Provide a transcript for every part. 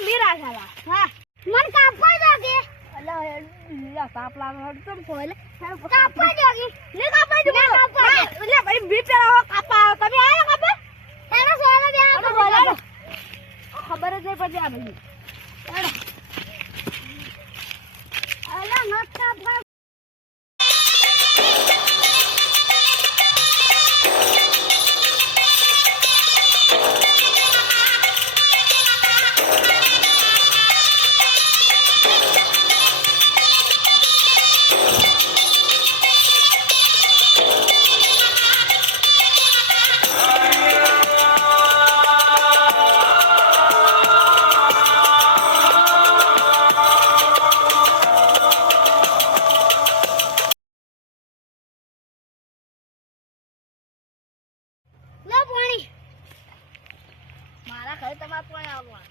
મીરા ખાલા હા મન કાપવા દો કે અલા લા તાપ લાગે તો કોલે કાપવા દો કે ને કાપા દો એટલે ભાઈ બીચારા કાપા તમે આયા કાપા એનો સોનો દે આ બોલાડો ખબર જ નહીં પડી આ ભાઈ અલા નત કાપવા મારા ઘરે તમારે પણ આવવાનું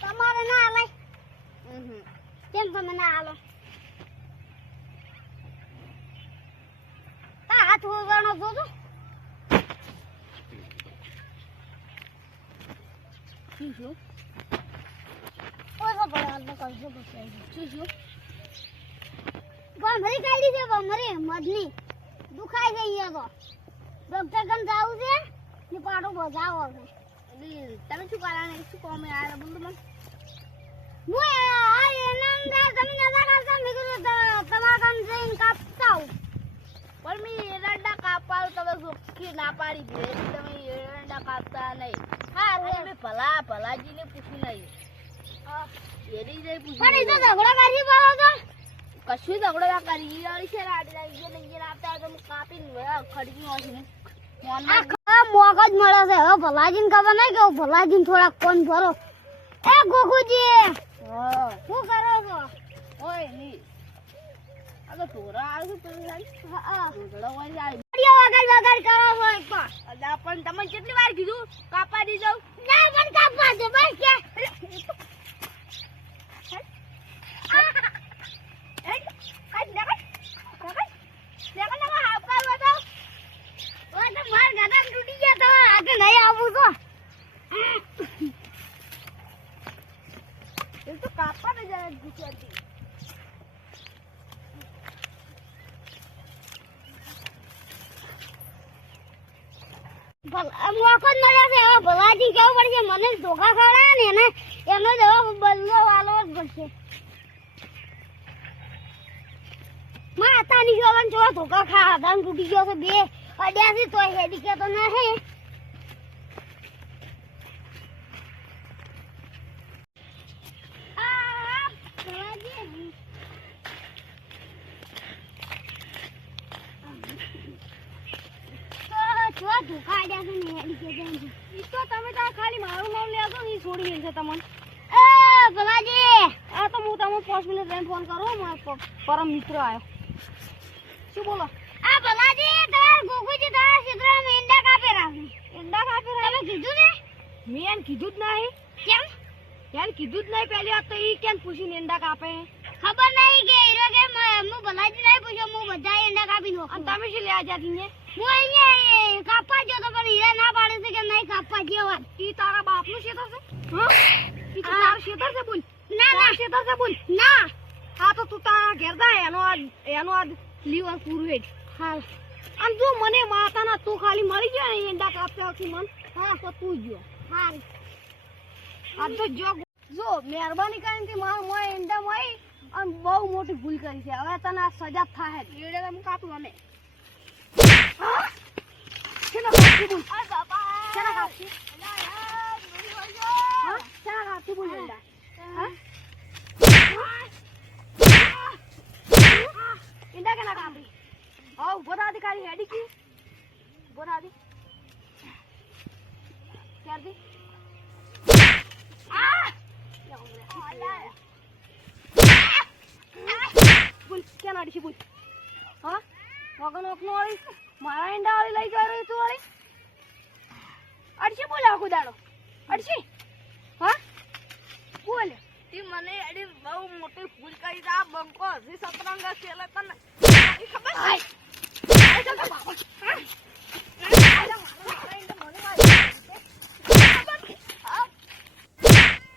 તમારે ના આલે કેમ તમે ના આલો તા હાથ વગાડો જોજો શું ઓસો પડે હાલ કરજો પછી શું ભમરી કાઢી છે ભમરી મધની દુખાઈ ગઈ છે તો ડોક્ટર કન જાવું છે ને પાડો બજાવો છે તમે શું કારણ શું કોમે આયા બોલ મને હું આ એનંદા તમે નતા કાપતા મેં કીધું તમારા કામ જઈને કાપતા હું પણ મેં એરંડા કાપવા તમે જોખી ના પાડી દીધી તમે એરંડા કાપતા નહીં હા મેં ભલાજીને પૂછ્યું નહીં એરી જઈ પૂછ્યું પણ એ તો ઝઘડો કરી પાડો તો કશું ઝઘડો ના કરી ઈરાળી છે રાડી લાગી ગઈ ને આપતા તો હું કાપીને ખડકી નાખીને આ મોગ જ મળે છે હવે ભલાજીને ખબર નહીં કે ભલાજીને થોડાક કોણ ભરો એ ગોખુજી શું કરો છો ઓય ની આ તો ઢોરા આવે છે તો હા ઢોળો હોય જાય વગર કરો છો એક તો અલા પણ તમે કેટલી વાર કીધું કાપા દી જાવ ના પણ કાપવા દે બસ કે કાપા ને જરા ગુજરાતી મોકો જ મળ્યા છે હવે ભલાજી કેવું પડશે મને ધોકા ખવડાવે ને એને એનો જવાબ બદલો વાલો જ પડશે માતાની જોવાન જો ધોકા ખા દાન તૂટી ગયો છે બે અડ્યાસી તોય હેડી કે તો નહીં તમે તો ખાલી મારું નામ લેજો ને છોડી મેલશે તમને એ ભલાજી આ તો હું તમને 5 મિનિટ રહીને ફોન કરું મારો પરમ મિત્ર આવ્યો શું બોલો આ ભલાજી તાર ગોગુજી તારા ક્ષેત્રમાં ઈંડા કાપે રાખે ઈંડા કાપે તમે કીધું ને મેં એને કીધું જ નહીં કેમ એને કીધું જ નહીં પહેલી વાત તો ઈ કેમ પૂછીને ઈંડા કાપે ખબર નહીં કે હીરો કે હું ભલાજી નહીં પૂછ્યો હું બધા ઈંડા કાપી નો અને તમે શું લેવા જાતી ને હું અહીંયા કાપવા ગયો તો પણ હીરા ના પાડે છે કે નહીં કાપવા જેવા ઈ તારા બાપનું ક્ષેત્ર છે હા ઈ તો તારું ક્ષેત્ર છે બોલ ના ના ક્ષેત્ર છે બોલ ના હા તો તું તારા ઘેર જા એનો આ લીવર પૂરું હેડ હા અને જો મને માતાના તું ખાલી મળી ગયો ને ઈંડા કાપતા વખતે મન હા તો તું ગયો હા આ તો જો મહેરબાની કરીને મારા મોય ઈંડા મોય અને બહુ મોટી ભૂલ કરી છે હવે તને આ સજા થાય ઈંડા તમે કાપું અમે ચલો કાપી બોલ આ બાપા ચલો કાપી હા ચલો કાપી બોલ ઈંડા હા ઈંડા કેના કાપી હા ઉભો થા ખાલી હેડી કી ઉભો થા દી ક્યાર દી બોલ ક્યાં નાડી બોલ હા વગન ઓકનો વાળી મારા ઈંડા વાળી લઈ ગયો તું વાળી અડશે બોલ આખો દાડો અડશે હા બોલ તી મને એડી બહુ મોટી ભૂલ કરી આ બંકો હજી સતરંગા ખેલે તને ખબર આઈ તો બાપા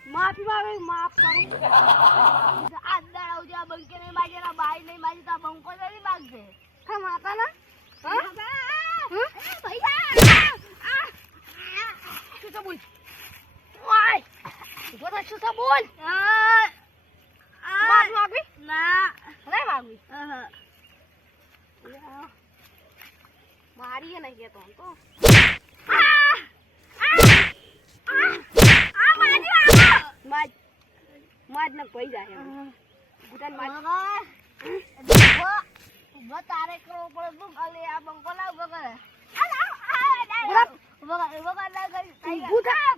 માફી માંગે તોય માફ કરું. આ દાડા ઉજે આ બંકે નહીં માગે ના બાઈ નહીં માગે તો આ બંકો નહીં માગશે. હા માતા ના શું તો બોલ ઓય ઉભો થા શું તો બોલ માફ માગવી ના નહીં માગવી મારી નહીં કેતો આમ તો માજ ને પઈ જાય ગુટાન માજ ઉભો તારે કરવો પડે તું ખાલી આ બંકો લાવ ઉભો કરે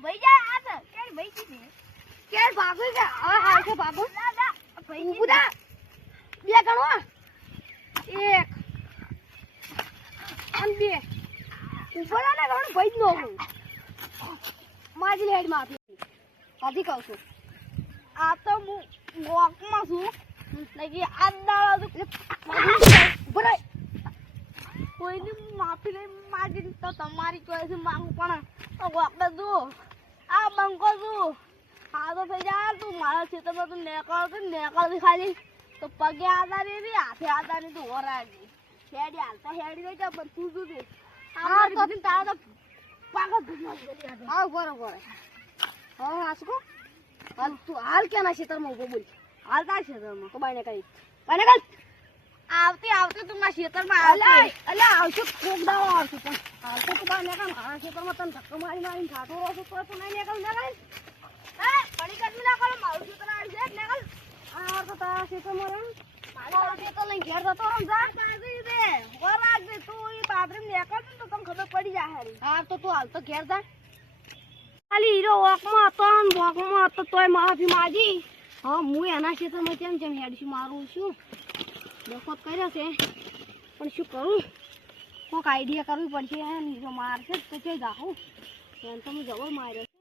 ભાઈ જાય આ તો કે ભાઈ કી કે ભાગો કે આ કે ભાગો ઊભું થા બે ગણો એક અને બે ઉપર ને ગણો ભાઈ જ નો માજી હેડ માં આપી આધી કહું છું આ તો હું વોકમાં છું નહીં આ દાડા કોઈની માફી નહીં માગી તો તમારી ચોઈસ માંગુ પણ તો વોકને જુઓ આ બંકો જુઓ આ તો થઈ જાય તું મારા ખેતરમાં તું નેકળતી ખાલી તો પગે આધારી રહી હાથે આધારી તું હોરાડી હેડી હાલતા હેડી રહી જાય પણ તું શું આ તો તારા તો પાગલ હા બરોબર હા હાસકો હાલ તું હાલ ક્યાં ના ખેતરમાં ઉભો બોલ હાલ તાર ખેતરમાં તો બાઈને કઈ બાઈને કઈ આવતી તું મારા ખેતરમાં અલ્યા આવશે કોક દાવો આવશે પણ હાલ તો તું બાઈને કામ મારા ખેતરમાં તને ધક્કો મારીને ખાતો રહો છો તો તું નહીં નીકળ પડી કદમી ના કરો મારું ખેતર આવી છે નીકળ આ તો તારા ખેતરમાં રહે મારા ખેતર લઈને ઘેર જતો રહો જા પાછી દે ઓર રાખજે તું ઈ પાદરી નીકળ તો તમને ખબર પડી જાય હારી હા તો તું હાલ તો ઘેર જા ખાલી હીરો વોકમાં હતો તોય માફી માગી હા હું એના ખેતરમાં કેમ હેડશું મારું શું ડખોત કર્યો છે પણ શું કરું કોઈક આઈડિયા કરવી પડશે હીરો મારશે તો કે જાઉં એમ તો હું જવો માર્યો